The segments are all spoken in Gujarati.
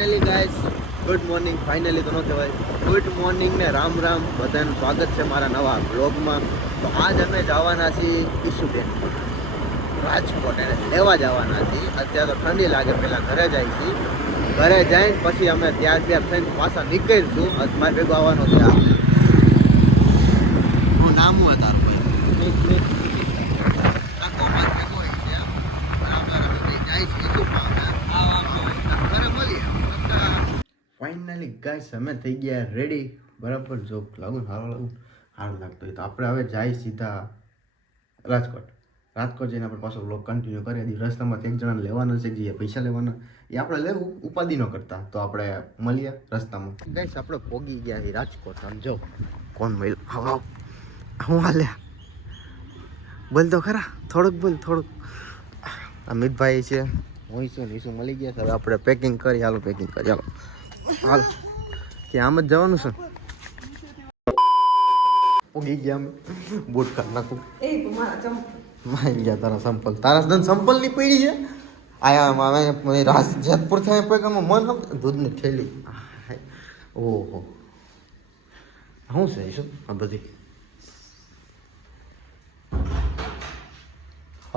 Finally guys good morning. Finally તો ન કહેવાય, ગુડ મોર્નિંગ ને રામ રામ. બધાનું સ્વાગત છે મારા નવા બ્લોગમાં. તો આજ અમે જવાના છીએ ઈશુબેન રાજકોટ, એને લેવા જવાના છીએ. અત્યારે તો ઠંડી લાગે, પહેલાં ઘરે જાય છીએ. ઘરે જઈને પછી અમે ત્યાર થઈને પાછા નીકળીશું. મારે ભેગો આવવાનો છે. હું નામ હું તારું ભાઈ ફાઇનલી ગાઈસ અમે થઈ ગયા રેડી. બરાબર, જો સારું લાગતો હોય તો આપણે હવે જાય સીધા રાજકોટ જઈને આપણે પાછો બ્લોગ કન્ટિન્યુ કરીએ દઈએ. રસ્તામાં એક જણાને લેવાના છે, જે પૈસા લેવાના એ આપણે લેવું, ઉપાધિ ન કરતા. તો આપણે મળીએ રસ્તામાં. ગાઈસ આપણે પોગી ગયા છીએ રાજકોટ. સમજો કોણ મળી હું હાલ્યા બોલ તો ખરા, થોડુંક અમિતભાઈ છે, હું શું મળી ગયા છે. હવે આપણે પેકિંગ કરી, હાલો હાલ કે આમ જ જવાનું છે. પોગી ગયા અમે, બૂટ કાઢ નાખું. મારી ગયા તારા સંપલ, સંપલ ની પડી છે. આયા જેતપુર થાય પૈકામાં મન દૂધની થેલી. ઓહો શું છે શું આ બધી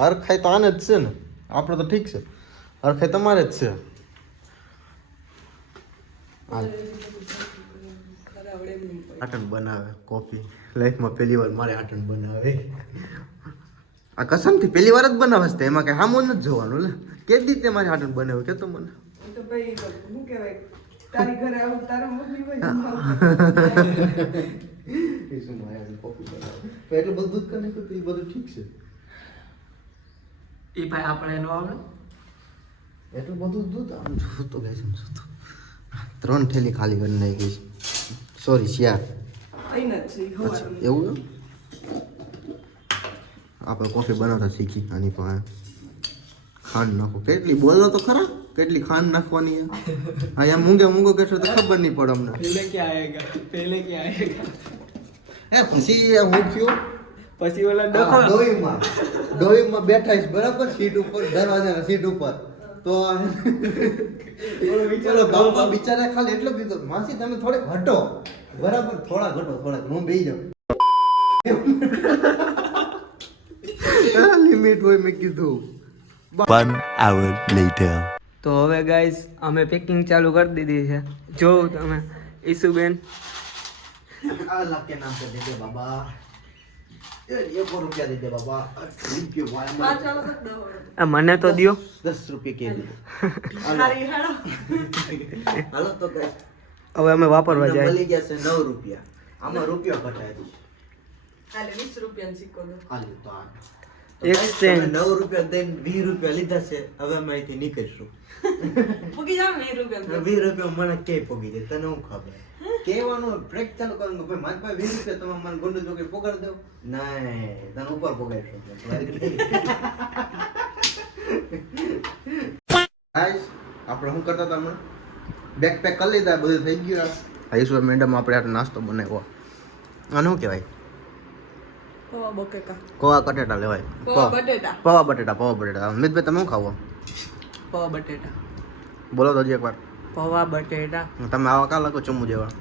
હરખાઈ તો આને જ છે ને, આપણે તો ઠીક છે. હરખાઈ તમારે જ છે. આટન બનાવે કોફી, લાઈફમાં પહેલી વાર મારે આટન બનાવે. આ કસમથી પહેલી વાર જ બનાવે છે. એમાં કઈ સામું નથી જોવાનું. લે કે દી તે મારે આટન બનાવે કે તો મને તો ભાઈ શું કહેવાય, તારી ઘરે આવું તારા મમ્મી હોય કોફી બનાવે તો એટલું બધું દૂધ કરી નાખ્યું તો એ બધું ઠીક છે. એ ભાઈ આપણે એનો આવે એટલું બધું દૂધ આમ જોતો ગઈ છે. 3 થેલી ખાલી કરી નાખી છે. સોરી શિયાર એવું આપણે કોફી બનાવતા શીખી. આની પાસે ખાંડ નાખો. કેટલી બોલો તો ખરા, કેટલી ખાંડ નાખવાની? અહીંયા મૂંગો કેટલો તો ખબર નહીં પડે અમને. પહેલે ક્યાં આયેગા પછી હું થયું, પછી ઓલા ડોહીમાં બેઠા છે બરાબર, સીટ ઉપર, દરવાજાના સીટ ઉપર. તો ચલો બાપા બિચારા ખાલી એટલો કીધું, માસી તમે થોડેક હટો, બરાબર થોડાક હું બેસી જાઉં. લિમિટ હોય મેં કીધું. 1 hour later. તો હવે ગાઈસ અમે પેકિંગ ચાલુ કરી દીધી છે. જો તમે ઈશુબેન આ લાખ કે નામ पे दे दे बाबा, ये को रुपया दे दे बाबा, रुपये वाला મને તો દિયો 10 रुपये के दे. હાલો તો ગાઈસ હવે અમે વાપરવા જાય. મળી ગયા છે 9 રૂપિયા. આમાં રૂપિયો કટાય છે. હાલે 20 રૂપિયાનો સિક્કો દો. હાલ તો આ એક્સચેન્જ 9 રૂપિયા દઈને 20 રૂપિયા લીધા છે. હવે અમે અહીંથી નીકળશું. પૂગી જાવ 20 રૂપિયા. 20 રૂપિયા મને કે પોગી જાય તને હું ખબર કેવાનું બ્રેક ચાલુ કરવાનું કે ભાઈ મારી પાસે 20 રૂપિયા તમે મને ગોંડુ ચોકે પોગાડ દો. નહીં તને ઉપર પોગાડશો. ગાઈસ આપણે શું કરતા હતા હમણાં, બેગ પેક કરી લીધા, બધું થઈ ગયું. આયુષ મેડમ આપણે આ નાસ્તો બનાવ્યો. આને શું કહેવાય? પૌવા બટેટા લેવાય. પૌવા બટેટા. અમિતભાઈ તમે શું ખાવો? પૌવા બટેટા. બોલો તો હજી એકવાર. પૌવા બટેટા. તમે આવા કા લાગો ચમુ જેવા?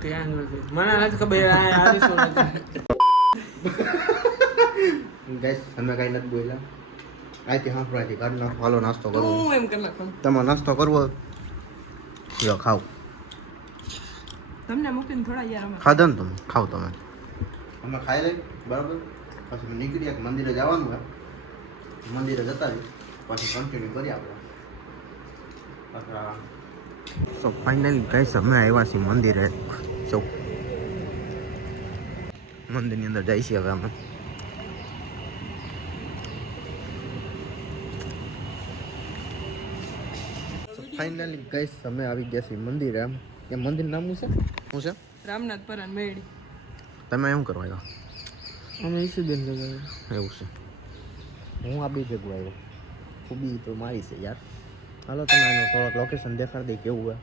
ક્યાં મને નથી ખબર. ગાઈસ અમે કાંઈ નથી બોલ્યા. આથી હાંફળાથી કાઢ નાખો. હાલો નાસ્તો કરવો. હું એમ કરી નાખું. તમારે નાસ્તો કરવો લો ખાવ. તમને મૂકીને થોડા યાર અમે ખાધો ને તમે ખાવ. તમે અમે ખાઈ લઈ બરાબર. પછી અમે નીકળીએ, મંદિરે જવાનું હોય. મંદિરે જતા રહીએ, પછી કન્ટિન્યુ કરીએ આપણે. સો ફાઇનલી ગાઈસ અમે આવ્યા છીએ મંદિરે. જો મંદિરની અંદર જઈએ છીએ હવે અમે. ફાઇનલી ગાઈસ અમે આવી ગયા છીએ મંદિરે. આમ એ મંદિર નામ શું છે? રામનાથ પરાન મેળી. તમે શું કરવા આવ્યા? અમે ઈશુબેન લગાવ્યું. એવું છે. હું આ બી ભેગું આવ્યો. ખૂબી તો મારી છે યાર. હાલો તમે આનું થોડોક લોકેશન દેખાડી દે કેવું હોય.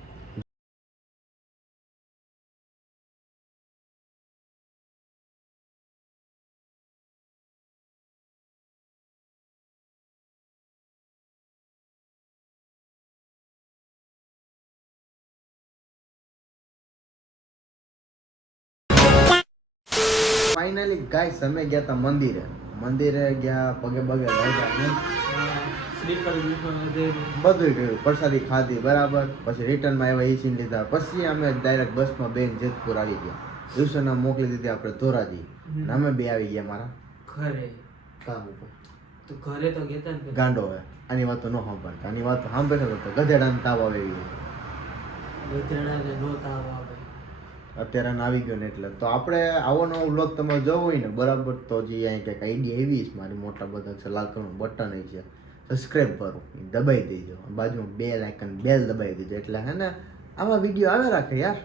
ફાઇનલી ગાઈસ અમે ગયા હતા મંદિરે ગયા, પગે લાગ્યા, સ્લીપર બધું કર્યું, પ્રસાદી ખાધી બરાબર. પછી રિટર્નમાં આવ્યા, એસી લીધા. પછી અમે ડાયરેક્ટ બસમાં બેન જેતપુર આવી ગયા. દિવસોના મોકલી દીધી આપણે ધોરાજી. અને અમે બે આવી ગયા મારા ઘરે. કામ ઉપર. તો ઘરે તો ગયા ને ગાંડો હોય આની વાત તો ન સાંભળતા, આની વાત સાંભળે તો ગધેડાને તાવ આવે એવી. ગધેડાને નો તાવ આવે. અત્યારે આને આવી ગયો ને એટલે તો આપણે આવો નવો વ્લોગ તમારે જોવો હોય ને બરાબર, તો જે અહીં કંઈક આઈડિયા એવી છે મારી, મોટા બધા છે, લાલ કલરનું બટન છે, સબસ્ક્રાઈબ કરો, દબાઈ દેજો, બાજુમાં બેલ આઇકન બેલ દબાઈ દેજો, એટલે હે ને આવા વિડીયો આવે રાખે યાર.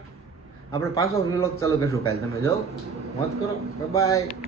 આપણે પાછો વ્લોગ ચાલુ કરીશું કાલે, તમે જો મોજ કરો. બાય.